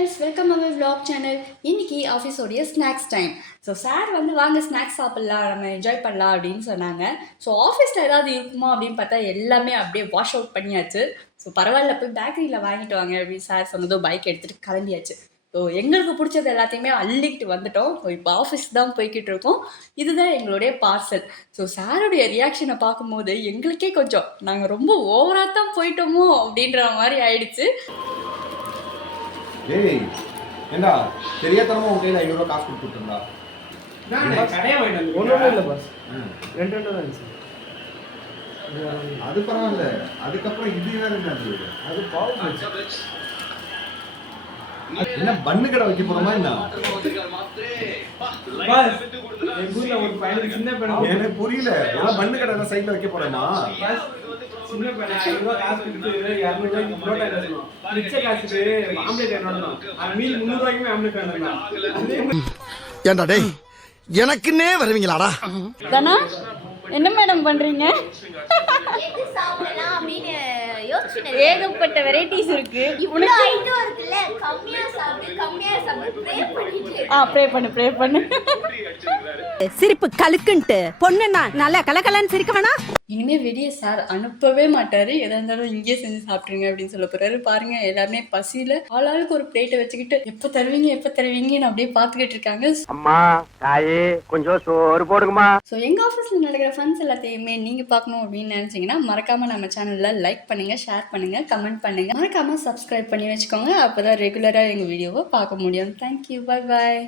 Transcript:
Friends, welcome அவர் vlog channel. இன்னைக்கு ஆஃபீஸோடைய snacks time. So sir வந்து வாங்க ஸ்நாக்ஸ் சாப்பிட்லாம், நம்ம என்ஜாய் பண்ணலாம் அப்படின்னு சொன்னாங்க. ஸோ ஆஃபீஸில் ஏதாவது இருக்குமா அப்படின்னு பார்த்தா எல்லாமே அப்படியே வாஷ் அவுட் பண்ணியாச்சு. ஸோ பரவாயில்ல, போய் பேக்கரியில் வாங்கிட்டு வாங்க அப்படின்னு சார் சொன்னதோ பைக் எடுத்துகிட்டு கிளம்பியாச்சு. ஸோ எங்களுக்கு பிடிச்சது எல்லாத்தையுமே அள்ளிக்கிட்டு வந்துட்டோம். ஸோ இப்போ ஆஃபீஸ் தான் போய்கிட்டு இருக்கோம். இதுதான் எங்களுடைய பார்சல். ஸோ சாருடைய ரியாக்ஷனை பார்க்கும்போது எங்களுக்கே கொஞ்சம் நாங்கள் ரொம்ப ஓவராக தான் போயிட்டோமோ அப்படின்ற மாதிரி ஆயிடுச்சு. ஏய் ஏண்டா தெரியாதனமா உன் கையில 500 காசு கொடுத்துட்டா? நான் கடையா வாங்கிட்டேன். ஒண்ணுமே இல்ல பாஸ். ரெண்டு தான் இருந்துச்சு. அது பரவாயில்ல. அதுக்கப்புறம் இது வேற என்னது? அது பாவம். என்ன பண்ணு கடை வைக்க போறோமா என்ன? பாஸ் என் ஊர்ல ஒரு பையன் சின்ன பையன் எனக்கு புரியல. ஏன்னா பண்ணு கடை தான் சைடுல வைக்க போறேமா? பாஸ் சின்ன பையன் 500 காசு கொடுத்து 200 ரூபாய்க்கு புரோட்டா எடுக்கணும். மிச்ச காசுக்கு ஆம்லெட் வேணும். அந்த மீல் 300 ரூபாய்க்கு ஆம்லெட் வேணும். ஏண்டா டேய், எனக்குன்னே வருவீங்களாடா? தானா என்ன மேடம் பண்றீங்க? எது சாப்பிடலாம் அப்படின்னு யோசிச்சுட்டு ஏகப்பட்ட வெரைட்டிஸ் இருக்கு. இவ்வளோ ஐட்டம் இருக்குல்ல, கம்மியா சாப்பிட்டு ப்ரே பண்ணிட்டு ப்ரே பண்ணு. சிரிப்பு கலுக்குன்ட்டு பொண்ணுன்னா நல்லா கலகலன்னு சிரிக்க வேணாம். இனிமே வெளியே சார் அனுப்பவே மாட்டாரு. எதா இருந்தாலும் இங்கேயே செஞ்சு சாப்பிட்ருங்க அப்படின்னு சொல்ல போறாரு. பாருங்க, எல்லாருமே பசியில ஆளாளுக்கு ஒரு பிளேட்டை வச்சுக்கிட்டு எப்ப தருவீங்கன்னு அப்படியே பாத்துக்கிட்டு இருக்காங்க. அம்மா தாயே கொஞ்சம் சோறு போடுங்கம்மா. ஸோ எங்க ஆஃபீஸ்ல நடக்கிற ஃபன்ஸ் எல்லாத்தையுமே நீங்க பார்க்கணும் அப்படின்னு நினைச்சீங்கன்னா மறக்காம நம்ம சேனல்ல லைக் பண்ணுங்க, ஷேர் பண்ணுங்க, கமெண்ட் பண்ணுங்க. மறக்காம சப்ஸ்கிரைப் பண்ணி வச்சுக்கோங்க. அப்பதான் ரெகுலரா எங்க வீடியோவை பார்க்க முடியும். Thank you, bye bye.